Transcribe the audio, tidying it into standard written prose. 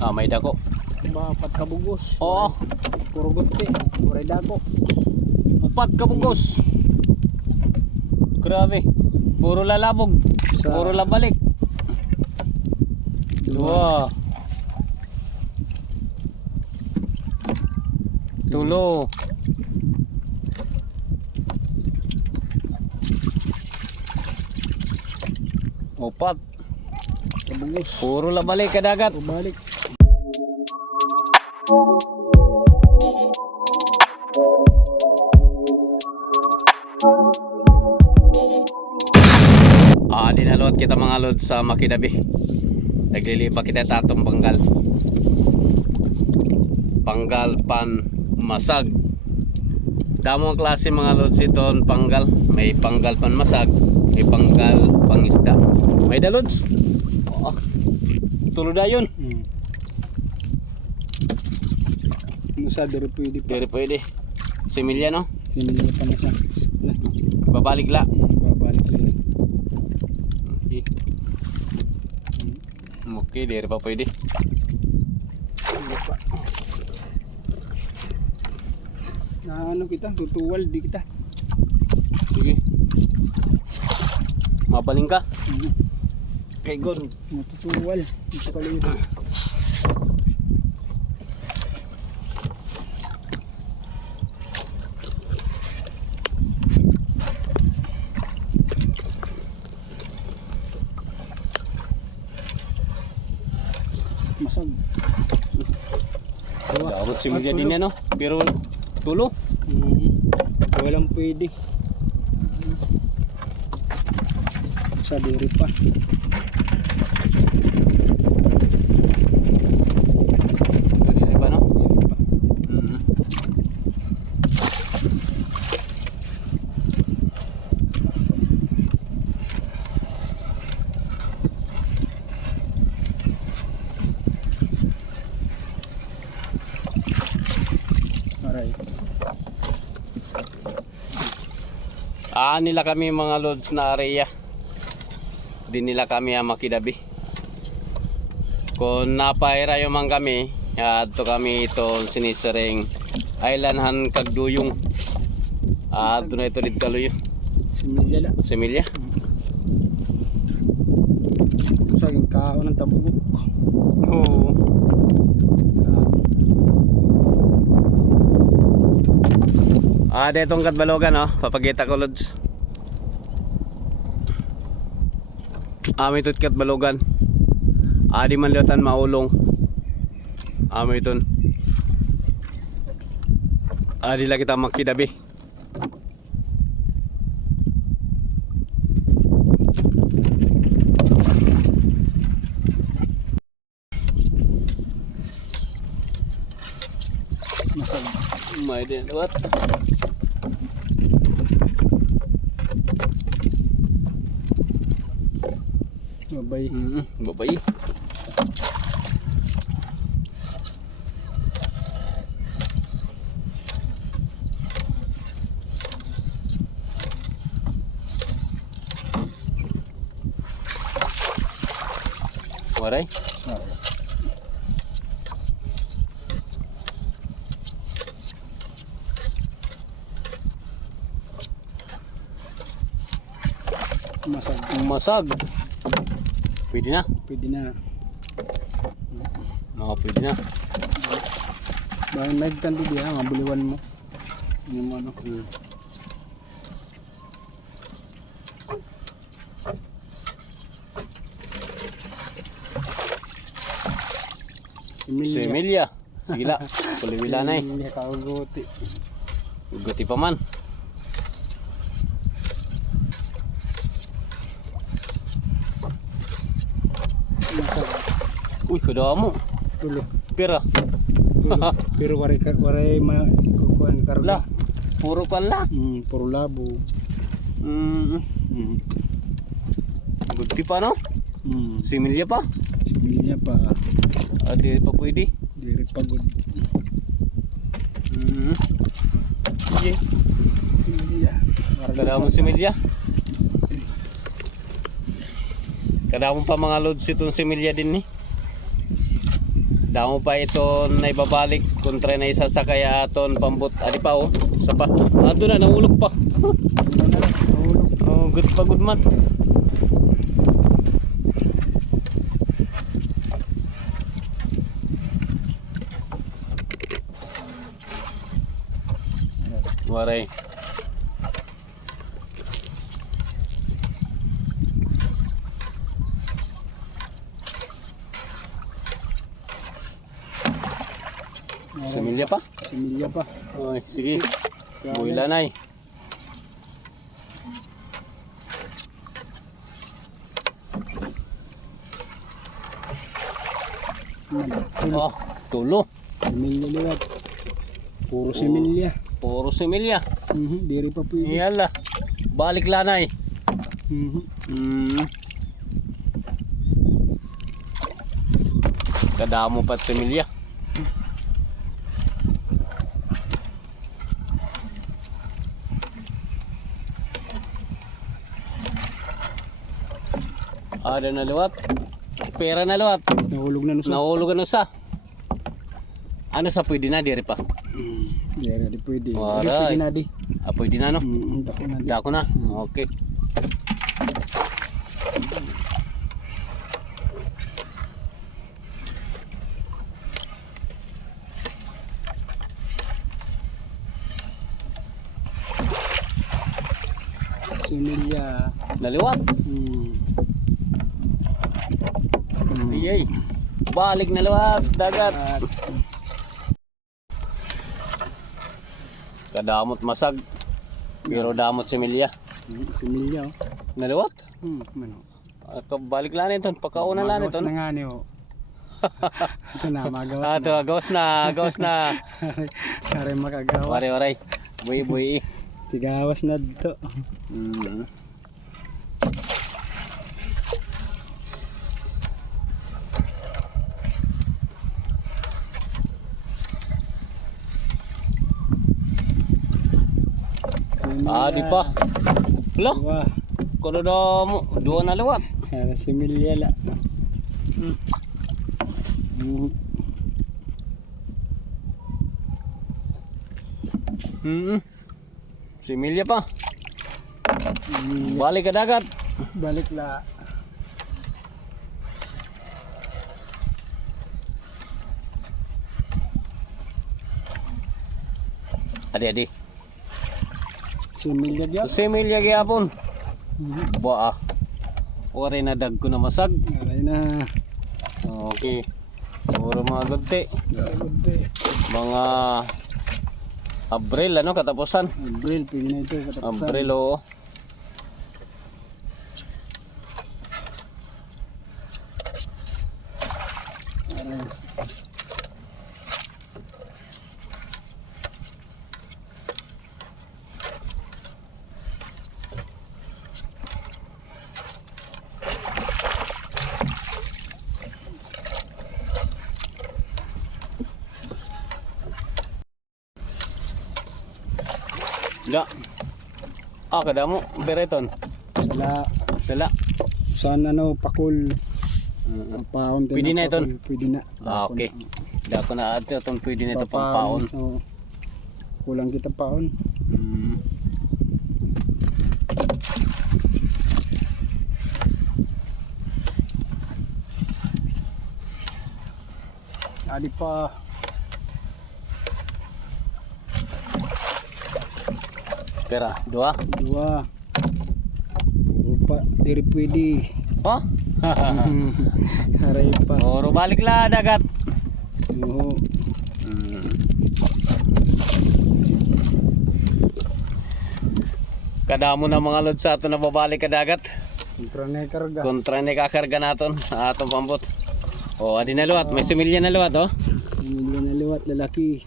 Ah, may dako. Bapat kabugos. Oo. Puro guti. Puro dako. Upat ka bugos. Grabe. Puro lalabog. Puro labalik. Wow. Tulo. Upat. Kabugos. Puro labalik ka dagat. Balik. Dinalot kita mga lod sa Makidabi. Naglilipa kita tatong panggal. Panggal pan masag. Damo ang klase mga lods ito panggal. May panggal pan masag, may panggal pang isda. May dalods. Oo. Tulo dayon. Ano sa diri pwede pa. Diri pwede. Similya no? Similya pa na siya. Babalik la. Babalik lang. Okay. Okay, diri pa pwede. Na ano kita, tutuwal di kita. Sige. Mabaling ka? Kay God. Tutuwal. Dito ka lang. Masag. Dapat similya din yan no? Pero tulo? Walang pwede. Sa diri pa. Diri pa no? Diri pa. Aray. Nila kami mga lods na area. Di nila kami Makidabi. Kung napaira yung man kami, ato kami ito sinisering Islandhan Kagduyong. Ato na ito dito luyo. Similya la. Similya. Sa yung kaon ng tabugok. Oo. Detong Katbalogan no, papagita ko lods. May tut Katbalogan. Di man liutan maulong. May ton. Di lang kita Makidabi. Masag. May din what? Babay. Babay. Waray. Masag. Masag. Pwede na. Pwede na. Pwede na. Bahang nagtanto diya, mabuliwan mo. Yung ano. Similya. Sige la. Kuliwila na eh. Similya kauguti. Uguti pa man. Masag. Uy, kadamo. Tulo. Pira. Pero waray kukuhan La. karga. Puro kan la. Puro labo. Uguti pa no? Similya pa. Similya pa. Di pa pwede. Diri pagod. Sige. Similya. Kadamo similya. Kadamo pa mga loads itong similya din ni. Damo pa ito na ibabalik kontra na isa sa kaya aton pambot. Adi pa oh. Isa pa. Ato na nahulog pa. Oh, good pa good man. Waray. Similya pa? Similya pa. Oy, sige. Buila na eh. Oh, tulo. Similya liwat. Puro similya. Puro similya. Diri pa pwede. Iyala. Balik lanay. Kadamo pa similya. Ada na luwat. Pera na luwat. Nahulog na nusa. Nahulog na sa. Ano sa pwede na diri pa? Diri di pwede. Waray. Diri pwede na di. Ah, pwede na no? Dako na di. Dako na. Okay. Similya. Naliwat. Iyay. Balik na luwat. Dagat. Kadamot masag. Pero damot similya. Similya oh. Naliwat. Mano. Balik lang ito. Pagkauna lang ito. Magawas na nga ni oh. Ito na magawas Ah, na. ito. Gawas na. Gawas na. Kare makagawas. Waray, waray. Buhi, buhi. Tigawas na dito. Ah, di pa. Lo, Wah, kuno daw mo. Doon na lawat. kaya similya la. Similya pa. Balik ke dagat. Balik la. Adi-adi. Similya dia. Similya gyapon. Ba. Ore na dag ko na masag. Aray na. Okay. Puro mga gunti. Gagod Mga Abril ano katapusan. Abril, pwede na ito. Katapusan. Abril oo. Da. Ah, kadamo bereton. Sala. Sala. Saan ano, pakul. Papaon. Pwede na ito? Pwede na. Ah, okay. Da ko na ato tong pwede nito pang paon. Oo. Kulang kita paon. Adi pa. Pera, dua. Dua. Rupa, diri pwede. Oh. Haray pa. Oro balik la dagat. Oo. Kadamo na mga lods sa ato na babalik ka dagat. Kontra na yung karga. Kontra ni kakarga naton sa atong pambot. Oh, adi na luwat, may similya na luwat oh. Similya na liwat, lalaki.